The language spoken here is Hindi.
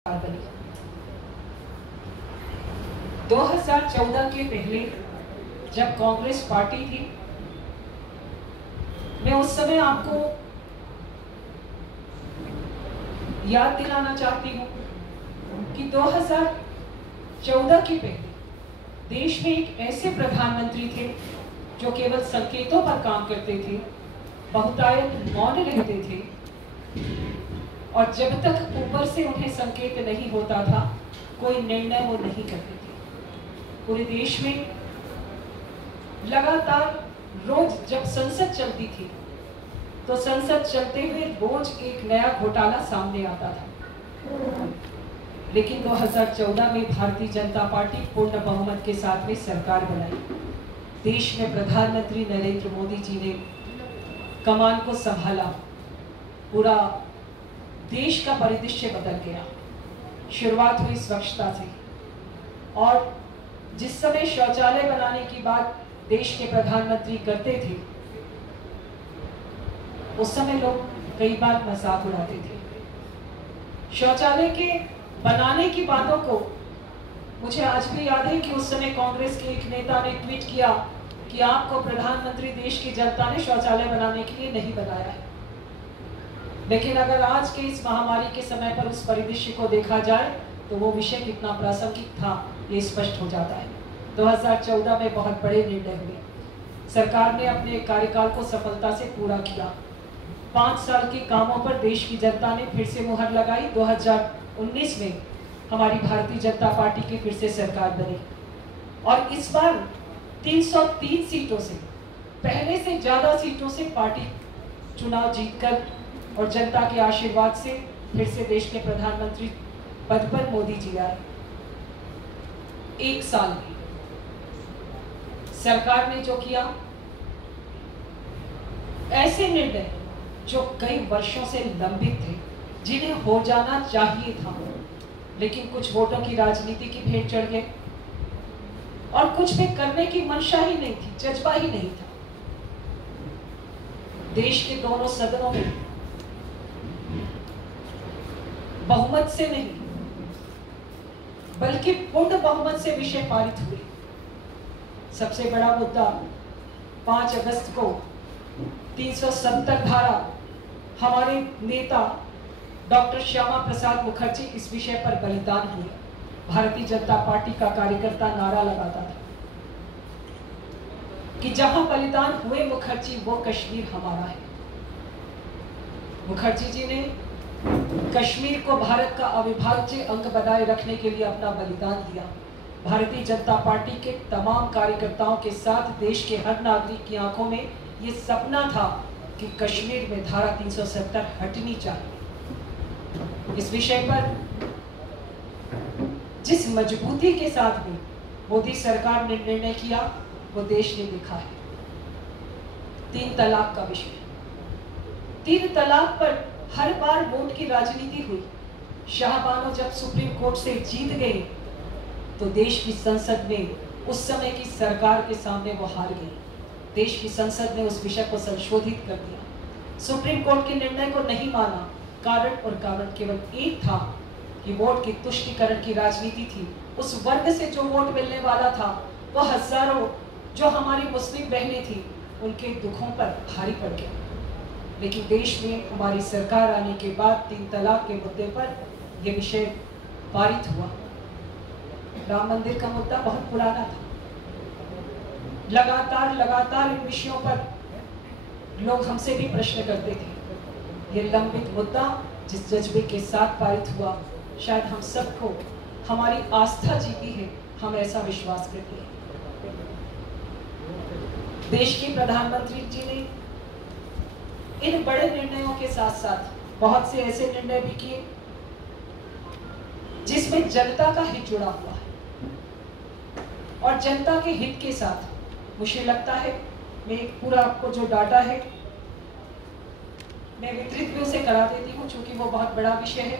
बनी। 2014 के पहले जब कांग्रेस पार्टी थी, मैं उस समय आपको याद दिलाना चाहती हूं कि 2014 के पहले देश में एक ऐसे प्रधानमंत्री थे जो केवल संकेतों पर काम करते थे, बहुतायत मौन रहते थे और जब तक ऊपर से उन्हें संकेत नहीं होता था कोई निर्णय वो नहीं करते थे। पूरे देश में लगातार रोज जब संसद चलती थी तो संसद चलते हुए रोज एक नया घोटाला सामने आता था। लेकिन 2014 में भारतीय जनता पार्टी पूर्ण बहुमत के साथ में सरकार बनाई। देश में प्रधानमंत्री नरेंद्र मोदी जी ने कमान को संभाला, पूरा देश का परिदृश्य बदल गया। शुरुआत हुई स्वच्छता से, और जिस समय शौचालय बनाने की बात देश के प्रधानमंत्री करते थे उस समय लोग कई बार मजाक उड़ाते थे। शौचालय के बनाने की बातों को मुझे आज भी याद है कि उस समय कांग्रेस के एक नेता ने ट्वीट किया कि आपको प्रधानमंत्री देश की जनता ने शौचालय बनाने के लिए नहीं बनाया है। लेकिन अगर आज के इस महामारी के समय पर उस परिदृश्य को देखा जाए तो वो विषय कितना प्रासंगिक था ये स्पष्ट हो जाता है। 2014 में बहुत बड़े निर्णय हुए। सरकार ने अपने कार्यकाल को सफलता से पूरा किया। 5 साल के कामों पर देश की जनता ने फिर से मुहर लगाई। 2019 में हमारी भारतीय जनता पार्टी की फिर से सरकार बनी और इस बार 303 सीटों से, पहले से ज्यादा सीटों से पार्टी चुनाव जीतकर और जनता के आशीर्वाद से फिर से देश के प्रधानमंत्री पद पर मोदी जी आए। 1 साल में सरकार ने जो किया, ऐसे निर्णय जो कई वर्षों से लंबित थे, जिन्हें हो जाना चाहिए था, लेकिन कुछ वोटों की राजनीति की भेंट चढ़ गए और कुछ भी करने की मंशा ही नहीं थी, जज्बा ही नहीं था। देश के दोनों सदनों में बहुमत से नहीं बल्कि पूर्ण बहुमत से विषय पारित हुए। सबसे बड़ा मुद्दा 5 अगस्त को 370 धारा हमारे नेता डॉक्टर श्यामा प्रसाद मुखर्जी इस विषय पर बलिदान हुए। भारतीय जनता पार्टी का कार्यकर्ता नारा लगाता था कि जहां बलिदान हुए मुखर्जी, वो कश्मीर हमारा है। मुखर्जी जी ने कश्मीर को भारत का अविभाज्य अंग बनाए रखने के लिए अपना बलिदान दिया। भारतीय जनता पार्टी के तमाम कार्यकर्ताओं के साथ देश के हर नागरिक की आंखों में ये सपना था कि कश्मीर में धारा 370 हटनी चाहिए। इस विषय पर जिस मजबूती के साथ में मोदी सरकार ने निर्णय किया वो देश ने देखा है। 3 तलाक का विषय, 3 तलाक पर हर बार वोट की राजनीति हुई। शाहबानो जब सुप्रीम कोर्ट से जीत गए तो देश की संसद में उस समय की सरकार के सामने वो हार गई। देश की संसद ने उस विषय को संशोधित कर दिया। सुप्रीम कोर्ट के निर्णय को नहीं माना। कारण केवल एक था कि वोट की तुष्टीकरण की राजनीति थी। उस वर्ग से जो वोट मिलने वाला था वो हजारों जो हमारी मुस्लिम बहनें थी उनके दुखों पर भारी पड़ गया। लेकिन देश में हमारी सरकार आने के बाद 3 तलाक के मुद्दे पर यह विषय पारित हुआ। राम मंदिर का मुद्दा बहुत पुराना था। लगातार इन विषयों पर लोग हमसे भी प्रश्न करते थे। यह लंबित मुद्दा जिस जज्बे के साथ पारित हुआ, शायद हम सबको हमारी आस्था जीती है, हम ऐसा विश्वास करते हैं। देश के प्रधानमंत्री जी ने इन बड़े निर्णयों के साथ साथ बहुत से ऐसे निर्णय भी किए जिसमें जनता का हित जुड़ा हुआ है। और जनता के हित के साथ मुझे लगता है, मैं पूरा आपको जो डाटा है मैं विस्तृत भी उसे करा देती हूँ, क्योंकि वो बहुत बड़ा विषय है।